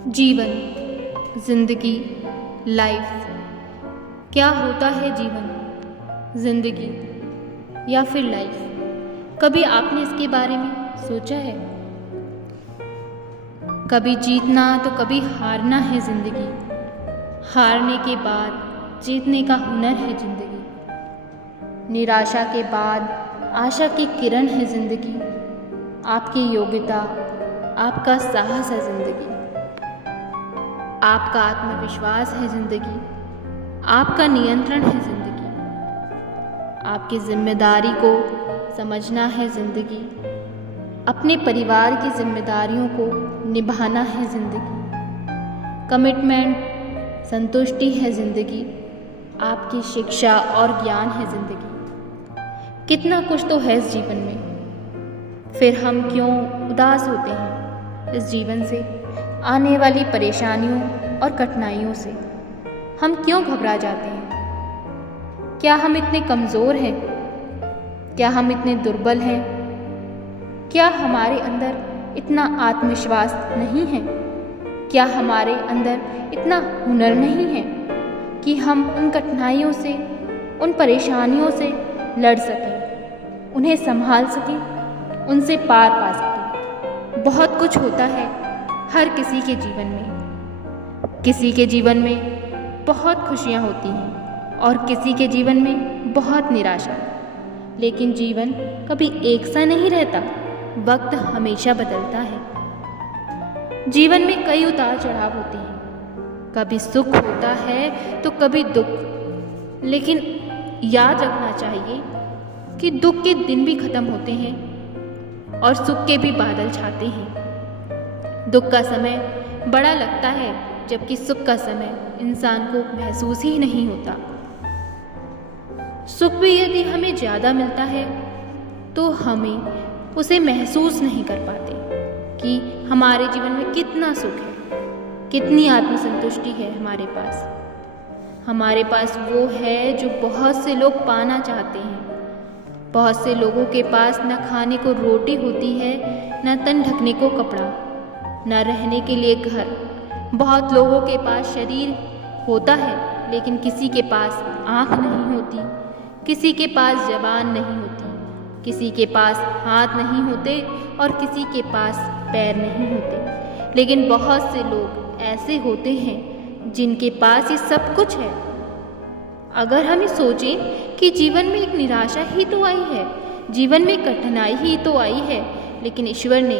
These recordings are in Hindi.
जीवन, जिंदगी, लाइफ। क्या होता है जीवन, जिंदगी या फिर लाइफ? कभी आपने इसके बारे में सोचा है? कभी जीतना तो कभी हारना है जिंदगी। हारने के बाद जीतने का हुनर है जिंदगी। निराशा के बाद आशा की किरण है जिंदगी। आपकी योग्यता, आपका साहस है जिंदगी। आपका आत्मविश्वास है जिंदगी। आपका नियंत्रण है जिंदगी। आपकी जिम्मेदारी को समझना है जिंदगी। अपने परिवार की जिम्मेदारियों को निभाना है जिंदगी। कमिटमेंट, संतुष्टि है जिंदगी। आपकी शिक्षा और ज्ञान है जिंदगी। कितना कुछ तो है इस जीवन में, फिर हम क्यों उदास होते हैं? इस जीवन से आने वाली परेशानियों और कठिनाइयों से हम क्यों घबरा जाते हैं? क्या हम इतने कमज़ोर हैं? क्या हम इतने दुर्बल हैं? क्या हमारे अंदर इतना आत्मविश्वास नहीं है? क्या हमारे अंदर इतना हुनर नहीं है कि हम उन कठिनाइयों से, उन परेशानियों से लड़ सकें, उन्हें संभाल सकें, उनसे पार पा सकें? बहुत कुछ होता है हर किसी के जीवन में। किसी के जीवन में बहुत खुशियाँ होती हैं और किसी के जीवन में बहुत निराशा। लेकिन जीवन कभी एक सा नहीं रहता, वक्त हमेशा बदलता है। जीवन में कई उतार चढ़ाव होते हैं, कभी सुख होता है तो कभी दुख। लेकिन याद रखना चाहिए कि दुख के दिन भी खत्म होते हैं और सुख के भी बादल छाते हैं। दुख का समय बड़ा लगता है, जबकि सुख का समय इंसान को महसूस ही नहीं होता। सुख भी यदि हमें ज़्यादा मिलता है तो हमें उसे महसूस नहीं कर पाते कि हमारे जीवन में कितना सुख है, कितनी आत्मसंतुष्टि है हमारे पास। हमारे पास वो है जो बहुत से लोग पाना चाहते हैं। बहुत से लोगों के पास न खाने को रोटी होती है, न तन ढकने को कपड़ा, न रहने के लिए घर। बहुत लोगों के पास शरीर होता है, लेकिन किसी के पास आँख नहीं होती, किसी के पास ज़बान नहीं होती, किसी के पास हाथ नहीं होते और किसी के पास पैर नहीं होते। लेकिन बहुत से लोग ऐसे होते हैं जिनके पास ये सब कुछ है। अगर हम ये सोचें कि जीवन में एक निराशा ही तो आई है, जीवन में कठिनाई ही तो आई है, लेकिन ईश्वर ने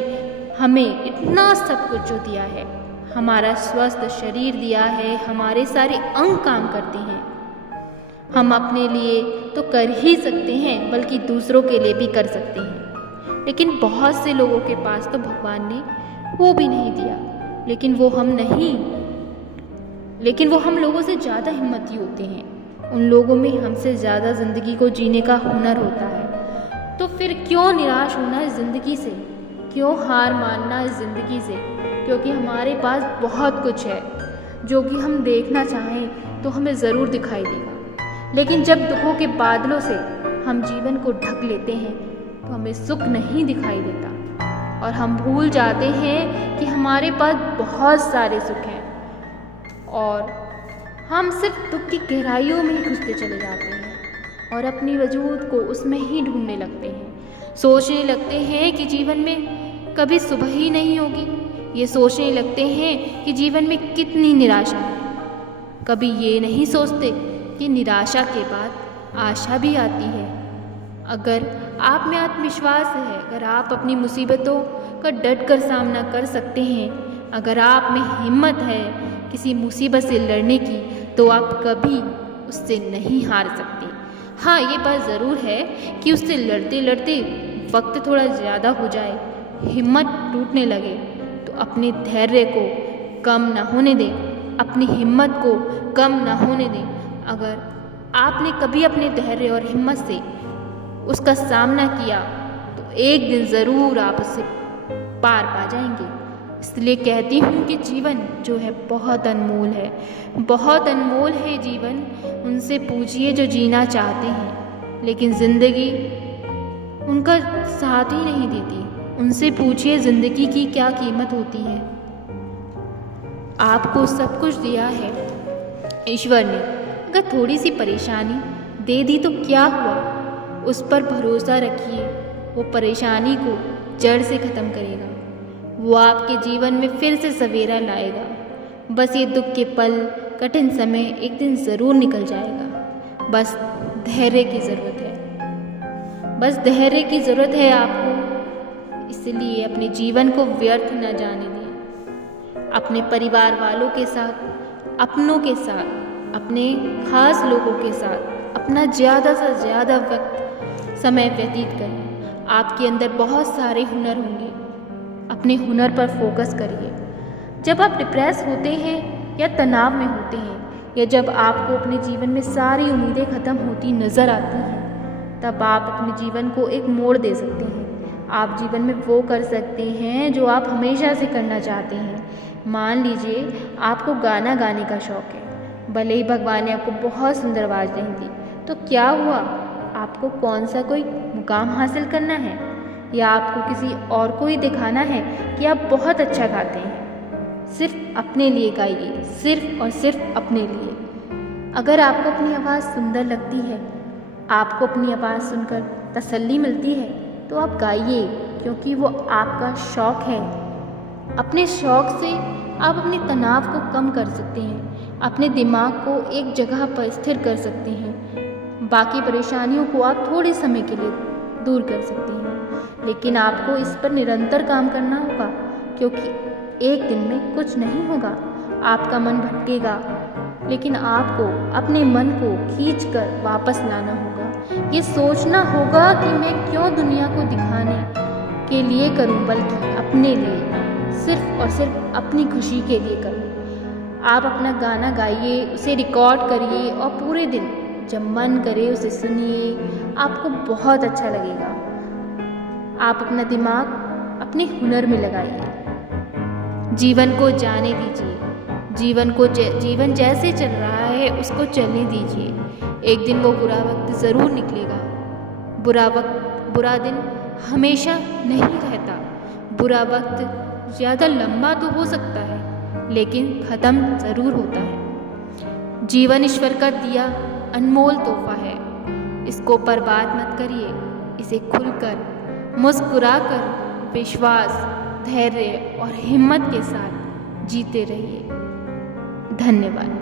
हमें इतना सब कुछ जो दिया है, हमारा स्वस्थ शरीर दिया है, हमारे सारे अंग काम करते हैं। हम अपने लिए तो कर ही सकते हैं, बल्कि दूसरों के लिए भी कर सकते हैं। लेकिन बहुत से लोगों के पास तो भगवान ने वो भी नहीं दिया। लेकिन वो हम लोगों से ज़्यादा हिम्मती होते हैं। उन लोगों में हमसे ज़्यादा ज़िंदगी को जीने का हुनर होता है। तो फिर क्यों निराश होना इस ज़िंदगी से? क्यों हार मानना इस ज़िंदगी से? क्योंकि हमारे पास बहुत कुछ है जो कि हम देखना चाहें तो हमें ज़रूर दिखाई देगा। लेकिन जब दुखों के बादलों से हम जीवन को ढक लेते हैं तो हमें सुख नहीं दिखाई देता और हम भूल जाते हैं कि हमारे पास बहुत सारे सुख हैं और हम सिर्फ दुख की गहराइयों में ही घुसते चले जाते हैं और अपनी वजूद को उसमें ही ढूंढने लगते हैं। सोचने लगते हैं कि जीवन में कभी सुबह ही नहीं होगी। ये सोचने लगते हैं कि जीवन में कितनी निराशा है। कभी ये नहीं सोचते कि निराशा के बाद आशा भी आती है। अगर आप में आत्मविश्वास है, अगर आप अपनी मुसीबतों का डट कर सामना कर सकते हैं, अगर आप में हिम्मत है किसी मुसीबत से लड़ने की, तो आप कभी उससे नहीं हार सकते। हाँ, ये बात ज़रूर है कि उससे लड़ते लड़ते वक्त थोड़ा ज़्यादा हो जाए, हिम्मत टूटने लगे, तो अपने धैर्य को कम ना होने दें, अपनी हिम्मत को कम ना होने दें। अगर आपने कभी अपने धैर्य और हिम्मत से उसका सामना किया तो एक दिन ज़रूर आप उससे पार पा जाएंगे। इसलिए कहती हूँ कि जीवन जो है बहुत अनमोल है, बहुत अनमोल है जीवन। उनसे पूछिए जो जीना चाहते हैं, लेकिन ज़िंदगी उनका साथ ही नहीं देती। उनसे पूछिए ज़िंदगी की क्या कीमत होती है। आपको सब कुछ दिया है ईश्वर ने। अगर थोड़ी सी परेशानी दे दी तो क्या हुआ, उस पर भरोसा रखिए, वो परेशानी को जड़ से ख़त्म करेगा। वो आपके जीवन में फिर से सवेरा लाएगा। बस ये दुख के पल, कठिन समय एक दिन ज़रूर निकल जाएगा। बस धैर्य की ज़रूरत है, बस धैर्य की ज़रूरत है आपको। इसलिए अपने जीवन को व्यर्थ न जाने दें। अपने परिवार वालों के साथ, अपनों के साथ, अपने खास लोगों के साथ अपना ज़्यादा से ज़्यादा वक्त समय व्यतीत करें। आपके अंदर बहुत सारे हुनर होंगे, अपने हुनर पर फोकस करिए। जब आप डिप्रेस होते हैं या तनाव में होते हैं, या जब आपको अपने जीवन में सारी उम्मीदें ख़त्म होती नज़र आती हैं, तब आप अपने जीवन को एक मोड़ दे सकते हैं। आप जीवन में वो कर सकते हैं जो आप हमेशा से करना चाहते हैं। मान लीजिए आपको गाना गाने का शौक़ है, भले ही भगवान ने आपको बहुत सुंदर आवाज़ नहीं दी, तो क्या हुआ? आपको कौन सा कोई मुकाम हासिल करना है, या आपको किसी और को ही दिखाना है कि आप बहुत अच्छा गाते हैं? सिर्फ अपने लिए गाइए, सिर्फ और सिर्फ अपने लिए। अगर आपको अपनी आवाज़ सुंदर लगती है, आपको अपनी आवाज़ सुनकर तसल्ली मिलती है, तो आप गाइए, क्योंकि वो आपका शौक़ है। अपने शौक़ से आप अपने तनाव को कम कर सकते हैं, अपने दिमाग को एक जगह पर स्थिर कर सकते हैं। बाकी परेशानियों को आप थोड़े समय के लिए दूर कर सकते हैं, लेकिन आपको इस पर निरंतर काम करना होगा, क्योंकि एक दिन में कुछ नहीं होगा। आपका मन भटकेगा, लेकिन आपको अपने मन को खींचकर वापस लाना होगा। ये सोचना होगा कि मैं क्यों दुनिया को दिखाने के लिए करूं, बल्कि अपने लिए, सिर्फ और सिर्फ अपनी खुशी के लिए करूं। आप अपना गाना गाइए, उसे रिकॉर्ड करिए और पूरे दिन जब मन करे उसे सुनिए, आपको बहुत अच्छा लगेगा। आप अपना दिमाग अपने हुनर में लगाइए। जीवन को जाने दीजिए, जीवन जैसे चल रहा है उसको चलने दीजिए। एक दिन वो बुरा वक्त ज़रूर निकलेगा। बुरा दिन हमेशा नहीं रहता। बुरा वक्त ज़्यादा लंबा तो हो सकता है, लेकिन ख़त्म ज़रूर होता है। जीवन ईश्वर का दिया अनमोल तोहफा है, इसको बर्बाद मत करिए। इसे खुलकर, मुस्कुराकर, विश्वास, धैर्य और हिम्मत के साथ जीते रहिए। धन्यवाद।